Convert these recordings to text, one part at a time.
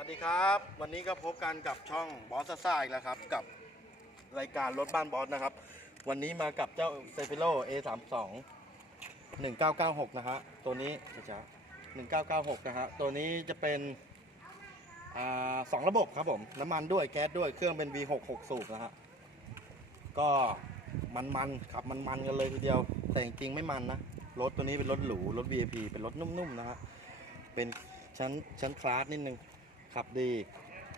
วัสดีครับ วันนี้ก็พบกันกับช่องบอสซ่าอีกแล้วครับ กับรายการรถบ้านบอสนะครับ วันนี้มากับเจ้าเซฟิโล A32 1996 นะฮะตัวนี้ช้าๆ1996 นะฮะตัวนี้จะเป็นอสองระบบครับผม น้ำมันด้วยแก๊สด้วยเครื่องเป็น V6 6 สูบนะฮะก็มันๆขับมันๆกันเลยทีเดียว แต่จริงไม่มันนะ รถตัวนี้เป็นรถหรู รถ VIP เป็นรถนุ่มๆนะฮะเป็นชั้นชั้นคลาสนิดนึง ขับดี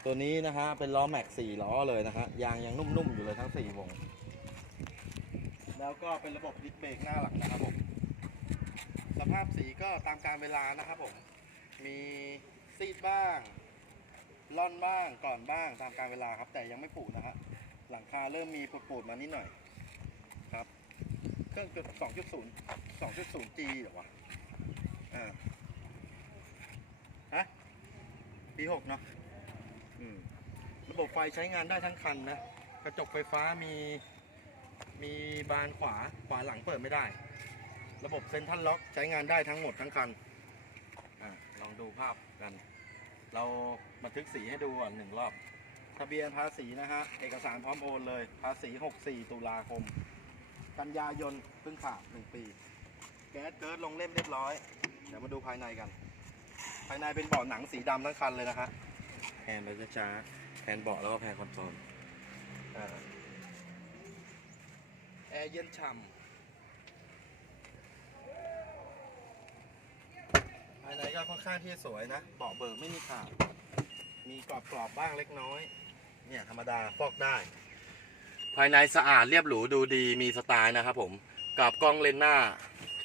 ตัวนี้นะฮะเป็นล้อแม็กสี่ล้อเลยนะฮะยางยังนุ่มๆอยู่เลยทั้ง4วง แล้วก็เป็นระบบดิสเบรกหน้าหลังนะครับผมสภาพสีก็ตามการเวลานะครับผม มีซีดบ้างล่อนบ้างก่อนบ้างตามการเวลาครับ แต่ยังไม่ปูนะฮะหลังคาเริ่มมีปูดๆมานิดหน่อยครับ เครื่องจุด2.0 2.0 G เหรอวะอ่า ฮะ ปีหกเนาะอืมระบบไฟใช้งานได้ทั้งคันนะ กระจกไฟฟ้ามีมีบานขวาขวาหลังเปิดไม่ได้ ระบบเซ็นทรัลล็อกใช้งานได้ทั้งหมดทั้งคันอะลองดูภาพกัน เราบันทึกสีให้ดูก่อนหนึ่งรอบทะเบียนภาษีนะฮะ เอกสารพร้อมโอนเลย ภาษี 64 ตุลาคม กันยายนเพิ่งขาด1ปี แก๊สเกิร์ดลงเล่มเรียบร้อย เดี๋ยวมาดูภายในกัน ภายในเป็นเบาะหนังสีดำทั้งคันเลยนะฮะแผนไปช้าๆแผนเบาะแล้วก็แผนคอนโซลอ่าแอร์เย็นฉ่ำภายในก็ค่อนข้างที่จะสวยนะ เบาะเบิกไม่มีขาด มีกรอบกรอบๆบ้างเล็กน้อย เนี่ยธรรมดาฟอกได้ ภายในสะอาดเรียบหรูดูดีมีสไตล์นะครับผม กับกล้องเลนส์หน้า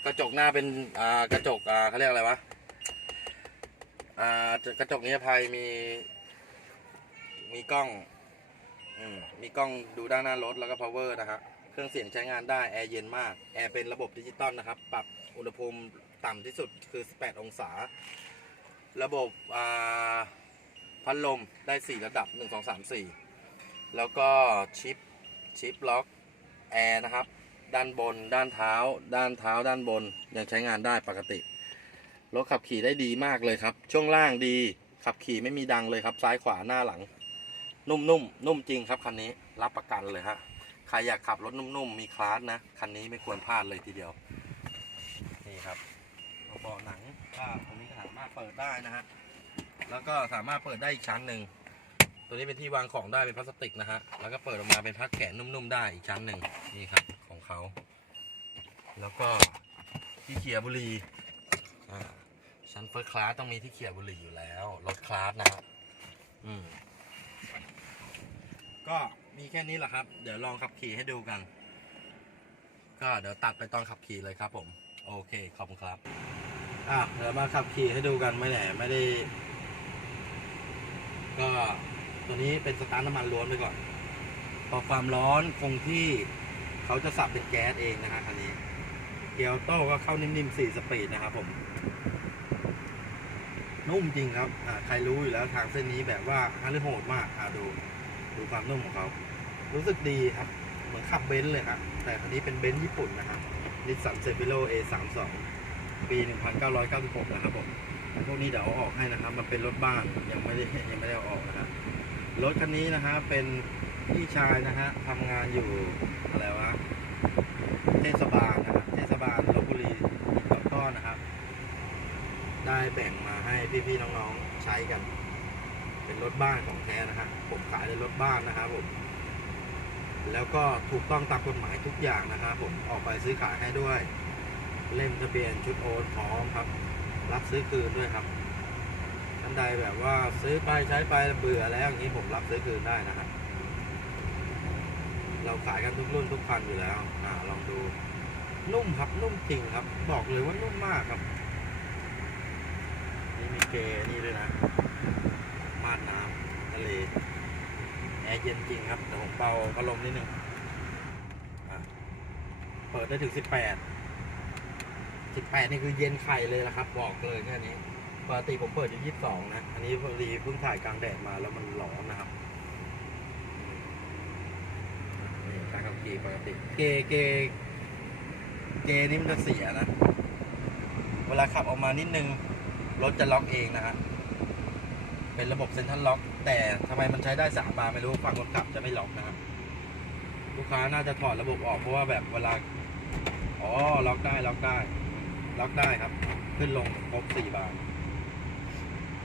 กระจกหน้าเป็นอ่ากระจกอ่าเขาเรียกอะไรวะ อ่ากระจกนิรภัยมี มีกล้อง อืมมีกล้องดูด้านหน้ารถแล้วก็ power นะฮะเครื่องเสียงใช้งานได้ แอร์เย็นมาก แอร์เป็นระบบดิจิตอลนะครับ ปรับอุณหภูมิต่ำที่สุดคือ 18 องศา ระบบอ่าพัดลมได้ 4 ระดับ 1 2 3 4 แล้วก็ชิป ชิปล็อก แอร์นะครับ ด้านบน ด้านเท้า ด้านเท้า ด้านบน ยังใช้งานได้ปกติ รถขับขี่ได้ดีมากเลยครับ ช่วงล่างดี ขับขี่ไม่มีดังเลยครับ ซ้ายขวาหน้าหลัง นุ่มๆนนุ่มจริงครับคันนี้รับประกันเลยฮะใครอยากขับรถนุ่มๆมีคลาสนะคันนี้ไม่ควรพลาดเลยทีเดียวนี่ครับเบาะหนังก็ตรงนี้สามารถเปิดได้นะฮะแล้วก็สามารถเปิดได้อีกชั้นหนึ่งตัวนี้เป็นที่วางของได้เป็นพลาสติกนะฮะ แล้วก็เปิดออกมาเป็นพักแขนนุ่มๆได้อีกชั้นหนึ่งนี่ครับของเขา แล้วก็ที่เขียบุรี ฟิร์สคลาสต้องมีที่เขี่ยบุหรี่อยู่แล้ว รถคลาสนะครับอืม ก็มีแค่นี้แหละครับ เดี๋ยวลองขับขี่ให้ดูกัน ก็เดี๋ยวตัดไปตอนขับขี่เลยครับ ผม โอเค ขอบคุณครับ อะเดี๋ยวมาขับขี่ให้ดูกันไม่แหนไม่ได้ ก็ตัวนี้เป็นสตาร์ทน้ำมันล้วนไปก่อน พอความร้อนคงที่เขาจะสับเป็นแก๊สเองนะฮะคันนี้ เกียร์โต้ก็เข้านิ่มๆ4สปีดนะครับผม นุ่มจริงครับใครรู้อยู่แล้วทางเส้นนี้แบบว่าฮันหรือโหดมากอ่าดู ดูความนุ่มของเขารู้สึกดีครับ เหมือนขับเบนซ์เลยครับ แต่คันนี้เป็นเบนซ์ญี่ปุ่นนะครับนิสสันเซฟิโล A32 ปี 1996 นะครับผมพวกนี้เดี๋ยวเอาออกให้นะครับ มันเป็นรถบ้านยังไม่ได้ยังไม่ได้อออกนะครับรถคันนี้นะฮะเป็นพี่ชายนะฮะทำงานอยู่อะไรวะเทศบาลนะครับเทศบาลลบบุรีอีกต้อนนะครับ ได้ แบ่งมาให้พี่ๆน้องๆใช้กัน เป็นรถบ้านของแท้นะฮะผมขายในรถบ้านนะครับผม แล้วก็ถูกต้องตามกฎหมายทุกอย่างนะครับผมออกไปซื้อขายให้ด้วย เล่มทะเบียนชุดโอนพร้อมครับ รับซื้อคืนด้วยครับท่านใดแบบว่าซื้อไปใช้ไปเบื่อแล้วอย่างนี้ผมรับซื้อคืนได้นะครับเราขายกันทุกรุ่นทุกคันอยู่แล้ว อ่า ลองดู นุ่มครับ นุ่มจริงครับ บอกเลยว่านุ่มมากครับ นี่มีเกนี่ด้วยนะมาดน้ำทะเลแอร์เย็นจริงครับ แต่ผมเบาพัดลมนิดนึงเปิดได้ถึงสิบแปดสิบแปดนี่คือเย็นไข่เลยนะครับ บอกเลยแค่นี้ปกติผมเปิดอยู่ยี่สิบสองนะ อันนี้พอดีเพิ่งถ่ายกลางแดดมาแล้วมันร้อนนะครับนี่การขับขี่ปกติ เกเกเกนี่มันจะเสียนะ เวลาขับออกมานิดนึง รถจะล็อกเองนะฮะ เป็นระบบเซ็นทรัลล็อก แต่ทำไมมันใช้ได้สามบานไม่รู้ฝั่งคนขับจะไม่ล็อกนะครับลูกค้าน่าจะถอดระบบออกเพราะว่าแบบเวลา อ๋อ ล็อกได้ล็อกได้ ล็อกได้ครับ ขึ้นลงครบสี่บาน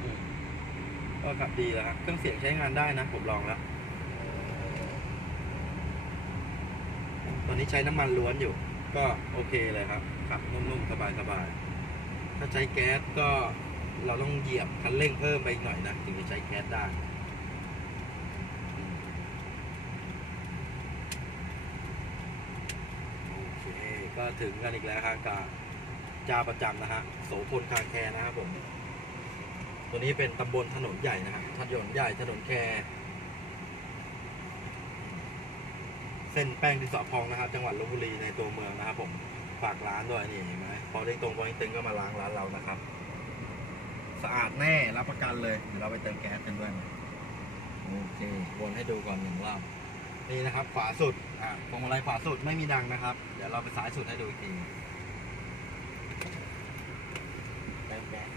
อืมก็ขับดีแล้วครับเครื่องเสียงใช้งานได้นะ ผมลองแล้ว ตอนนี้ใช้น้ำมันล้วนอยู่ ก็โอเคเลยครับ ขับนุ่มๆ สบายๆ ถ้าใช้แก๊สก็เราต้องเหยียบคันเร่งเพิ่มไปอีกหน่อยนะถึงจะใช้แก๊สได้โอเคก็ถึงกันอีกแล้วครับกับจ้าประจำนะฮะโสพลคางแคร์นะครับผม ตัวนี้เป็นตำบลถนนใหญ่นะฮะถนนใหญ่ถนนแคร์เส้นแป้งดินสอพองนะครับ จังหวัดลบบุรีในตัวเมืองนะครับผม ฝากร้านด้วยนี่เห็นไหมพอเด้งตรงพอเด้งตึงก็มาล้างร้านเรานะครับ สะอาดแน่รับประกันเลยเดี๋ยวเราไปเติมแก๊สกันด้วยนะโอเควนให้ดูก่อนหนึ่งรอบนี่นะครับ ขวาสุดอะพวงมาลัยขวาสุดไม่มีดังนะครับ เดี๋ยวเราไปซ้ายสุดให้ดูอีกทีเติมแก๊ส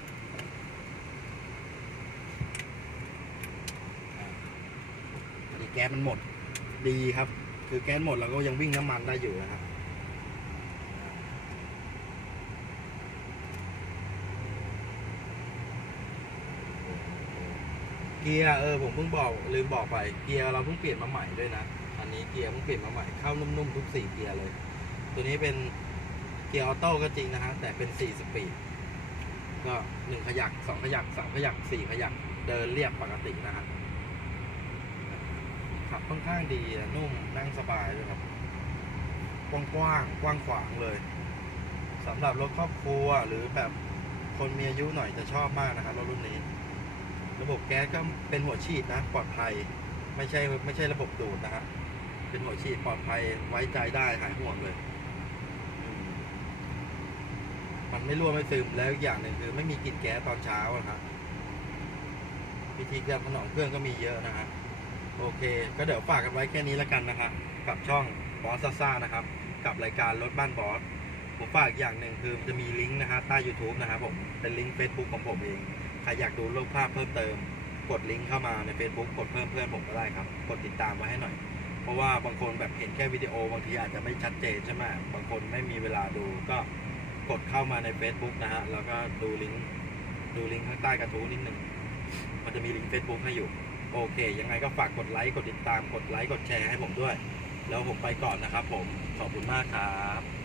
อะพอดีแก๊สมันหมดดีครับ คือแก๊สหมดเราก็ยังวิ่งน้ำมันได้อยู่นะครับ เกียร์เออผมเพิ่งบอกลืมบอกไปเกียร์เราเพิ่งเปลี่ยนมาใหม่ด้วยนะอันนี้เกียร์เพิ่งเปลี่ยนมาใหม่เข้านุ่มๆทุกสี่เกียร์เลย ตัวนี้เป็นเกียร์ออโต้ก็จริงนะฮะแต่เป็นสี่สปีดก็หนึ่งขยักสองขยักสามขยักสี่ขยักเดินเรียบปกตินะฮะขับค่อนข้างดีนุ่มนั่งสบายเลยครับกว้างๆกว้างขวางเลยสำหรับรถครอบครัวหรือแบบคนมีอายุหน่อยจะชอบมากนะครับรถรุ่นนี้ ระบบแก๊สก็เป็นหัวฉีดนะปลอดภัย ไม่ใช่ไม่ใช่ระบบดูดนะฮะเป็นหัวฉีดปลอดภัยไว้ใจได้หายห่วงเลย มันไม่รั่วไม่ซึมแล้วอีกอย่างหนึ่งคือ ไม่มีกลิ่นแก๊สตอนเช้านะครับวิธีการถนอมเครื่องก็มีเยอะนะฮะโอเค ก็เดี๋ยวฝากกันไว้แค่นี้แล้วกันนะครับกับช่องบอสซ่านะครับ กับรายการรถบ้านบอสผมฝากอีกอย่างหนึ่งคือจะมีลิงก์นะฮะใต้ YouTube นะครับผมเป็นลิงก์ Facebook ของผมเอง ใครอยากดูรูปภาพเพิ่มเติม กดลิงก์เข้ามาใน Facebook กดเพิ่มเพื่อนผมก็ได้ครับ กดติดตามไว้ให้หน่อย เพราะว่าบางคนแบบเห็นแค่วิดีโอบางทีอาจจะไม่ชัดเจนใช่ไหมบางคนไม่มีเวลาดูก็กดเข้ามาใน Facebook นะฮะ แล้วก็ดูลิงก์ดูลิงก์ข้างใต้กระทู้นิดหนึ่ง มันจะมีลิงก์ Facebook ให้อยู่ โอเค ยังไงก็ฝากกดไลค์ กดติดตาม กดไลค์ กดแชร์ให้ผมด้วย แล้วผมไปก่อนนะครับผม ขอบคุณมากครับ